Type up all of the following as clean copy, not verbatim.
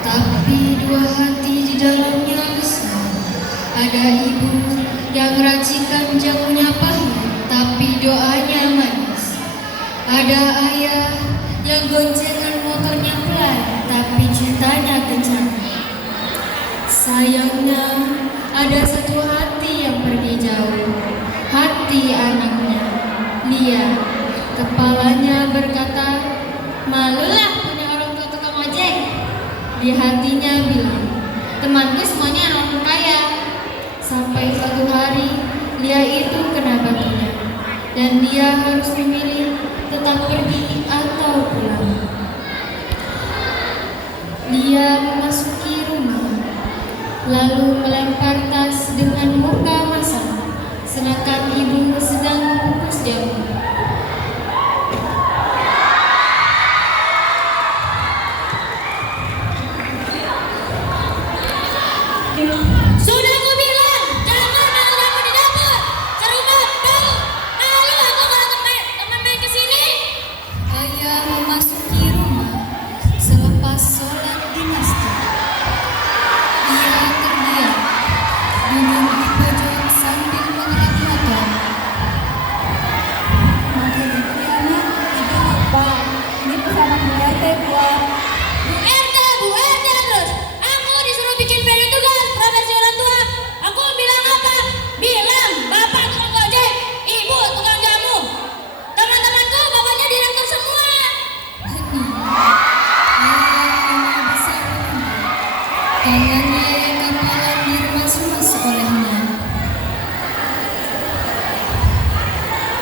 Tapi dua hati di dalamnya besar. Ada ibu yang racikan jamunya pahit, tapi doanya manis. Ada ayah yang goncengan motornya pelan, tapi cintanya kencang. Sayangnya ada satu hati yang pergi jauh, hati anaknya, Lia. Kepalanya berkata, malulah punya orang tua tukang ojek. Di hatinya bilang, temanku semuanya orang kaya. Sampai suatu hari, Lia itu kena batunya. Dan dia harus memilih tetap pergi atau pulang. Dia memasuki rumah, lalu melempar tas dengan muka masam, sedangkan ibu sedang membungkus jamu. Sudah aku bilang, jangan makan jamu di dapur. Serumah bau. Malu aku kalau teman main kesini. Ayah memasuki rumah selepas sholat di masjid. Dia terdiam, duduk di pojok sambil mengelak motor. Makin itu anak, ibu lupa. Ini pesanan Bu RT buat. Bu RT terus. Aku disuruh bikin video tugas profesi orang tua. Aku bilang apa? Bilang bapak tukang ojek, ibu tukang jamu. Teman-temanku bapaknya direktur semua. Ayah hanya bisa menunduk. Tangannya yang kapalan diremas-remas olehnya.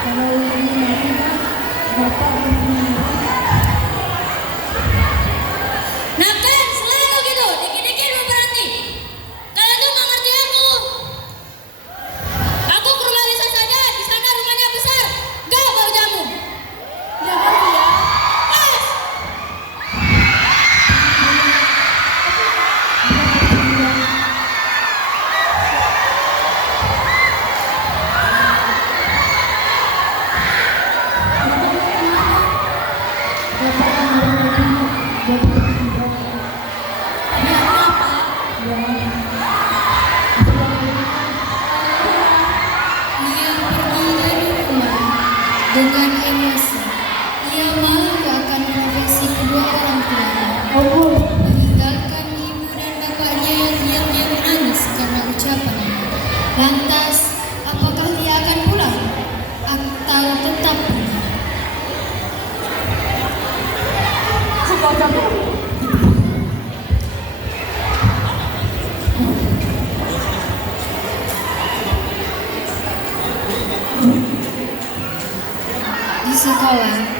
Kalau ini nanti Bapak begini. Nah kan selalu gitu, dikit-dikit mau berhenti. Kalian tuh nggak ngerti aku. Aku ke rumah Lisa saja, di sana rumahnya besar, nggak bau jamu. Ya ngerti ya. Pas. Bapak kemarin lagi jadi presiden. Ya apa? Ya. Lia pergi dari rumah dengan emosi. Ia malu akan profesi kedua orang tuanya. Oh Bu, Meninggalkan ibu dan bapaknya yang diamnya menangis karena ucapannya. Lantas, apakah dia akan pulang atau tetap pergi? suka jamu. Di sekolah,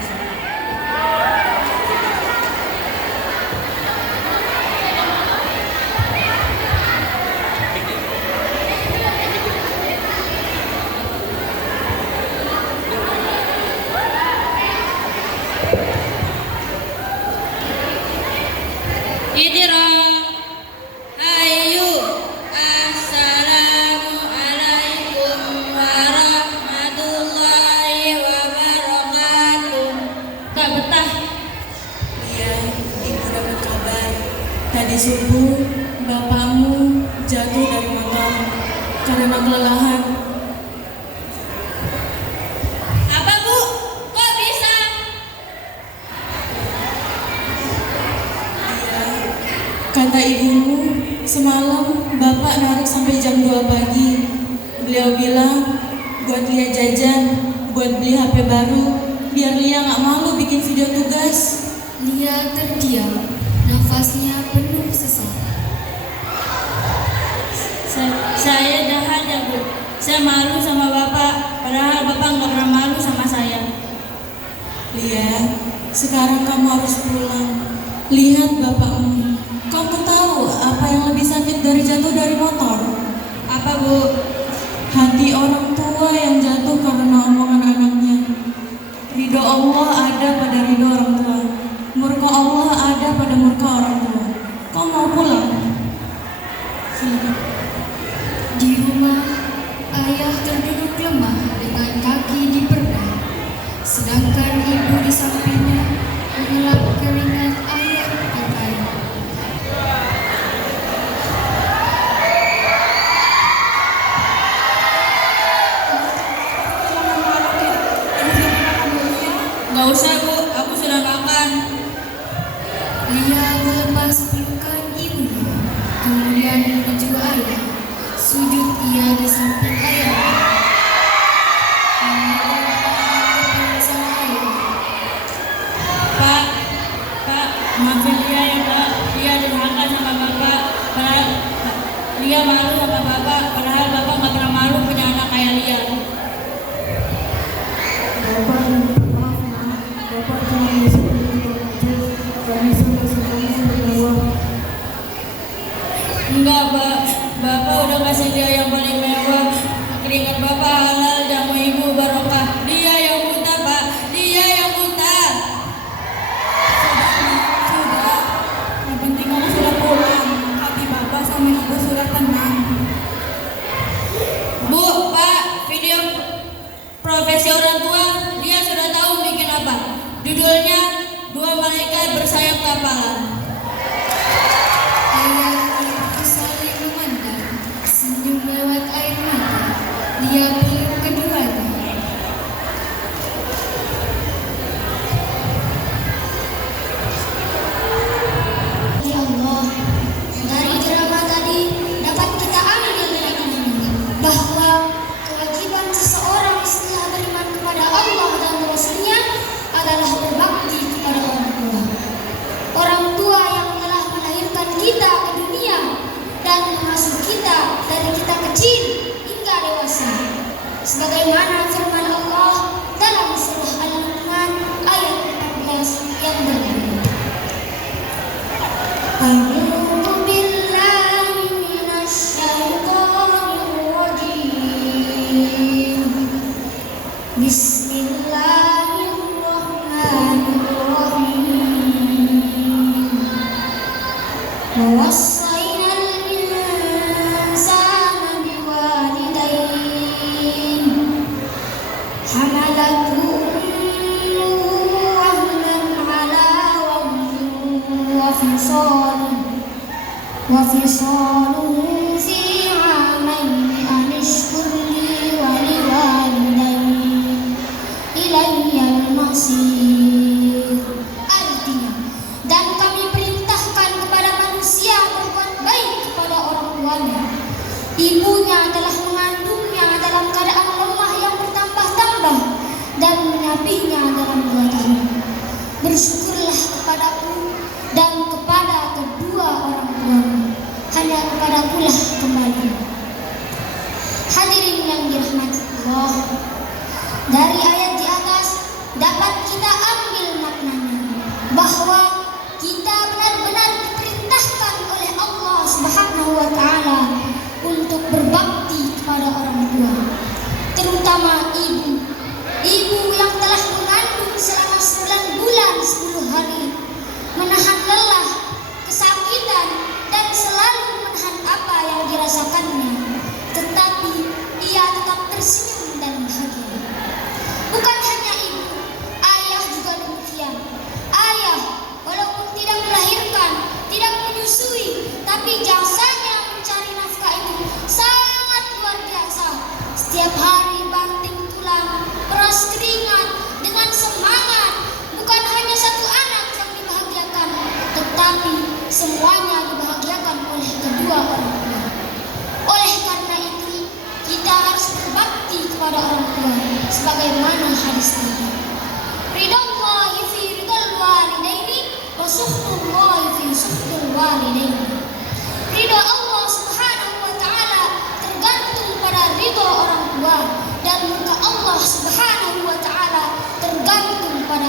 Idira. Hayu. Assalamualaikum warahmatullahi wabarakatuh. Tak betah. Iya, ibu dapat kabar. Tadi subuh, bapakmu jatuh dari motor karena kelelahan. Apa Bu? Kok bisa? Kata ibumu, semalam bapak narik sampai jam 2 pagi. Beliau bilang, buat Lia jajan, buat beli HP baru, biar Lia nggak malu bikin video tugas. Lia terdiam, nafasnya penuh sesak. Saya jahat ya Bu. Saya malu sama Bapak, padahal Bapak nggak pernah malu sama saya. Lia, sekarang kamu harus pulang. Lihat bapakmu. Kamu tahu apa yang lebih sakit dari jatuh dari motor? Apa Bu? Hati orang tua yang jatuh karena omongan anaknya. Ridho Allah ada pada ridho orang tua. Murka Allah ada pada murka orang tua. Kau mau pulang? Silakan. Di rumah, ayah terduduk lemah dengan kaki diperban, sedangkan ibu di sampingnya mengelap keringat ayah ke kayu. Lia melepas pelukan ibunya, kemudian menuju ayah. Sujud ia di samping ayah. Pak, maafin Lia ya Pak. Lia durhaka sama Bapak. Lia malu sama Bapak, padahal Bapak nggak pernah malu punya anak kayak Lia. Bapak minta maaf, Nak. Bapak cuma bisa berterima kasih. Gak bisa bersembunyi berdua. Enggak, Pak. Bapak udah kasih dia yang paling mewah. Keringat Bapak halal, jamu Ibu barokah. Dia yang buta, Pak. Dia yang buta. Sudah. Yang penting kamu sudah pulang. Hati Bapak sama Ibu sudah tenang. Bu, Pak, video profesi orang tua, dia sudah tahu bikin apa. Judulnya, Dua Malaikat Bersayap Kapalan. Ayah ibu saling memandang, senyum lewat air mata. Dia peluk keduanya. Ya Allah, dari drama tadi dapat kita ambil bahwa kewajiban seseorang setelah beriman kepada Allah dan Rasul-Nya adalah berbakti kepada orang tua. Orang tua yang telah melahirkan kita ke dunia dan mengasuh kita dari kita kecil hingga dewasa. Sebagaimana firman Allah dalam surah Al-Luqman ayat 14 yang berbunyi, A'udzu billahi minasy syaithanir rajim. Bismillahirrahmanirrahim. Wa wassaynal insana biwalidayhi hamalathu ummuhu wahnan ala wahnin wa fisaluhu fi 'amaini an ishkur li wa liwalidayhi ilayyal masir. Artinya, dan kami perintahkan kepada manusia berbuat baik kepada orang tuanya. Ibunya telah mengandungnya dalam keadaan lemah yang bertambah-tambah dan menyapihnya dalam 2 tahun. Bersyukurlah kepadaku dan kepada kedua orang tuamu. Hanya kepadakulah kembali. Hadirin yang dirahmati Allah, dari ayat di atas dapat kita ambil maknanya bahwa kita benar-benar diperintahkan oleh Allah Subhanahu wa taala untuk berbakti kepada orang tua, terutama ibu. Ibu yang telah mengandung selama 9 bulan 10 hari, menahan lelah, kesakitan, dan selalu menahan apa yang dirasakannya, tetapi ia tetap tersenyum dan bahagia. Bukan hanya ibu, ayah juga demikian. Ayah, walaupun tidak melahirkan, tidak menyusui, tapi jasanya mencari nafkah itu sangat luar biasa. Setiap hari banting tulang, peras keringat, dengan semangat. Bukan hanya satu anak yang dibahagiakan, tetapi semuanya dibahagiakan oleh kedua orang tua. Oleh karena itu, kita harus berbakti kepada orang tua sebagaimana hadis tadi. Ridallahi fi ridal walidaini wa sukhtullahi fi sukhtil walidaini. Ridha Allah Subhanahu wa taala tergantung pada ridha orang tua, dan murka Allah Subhanahu wa taala tergantung pada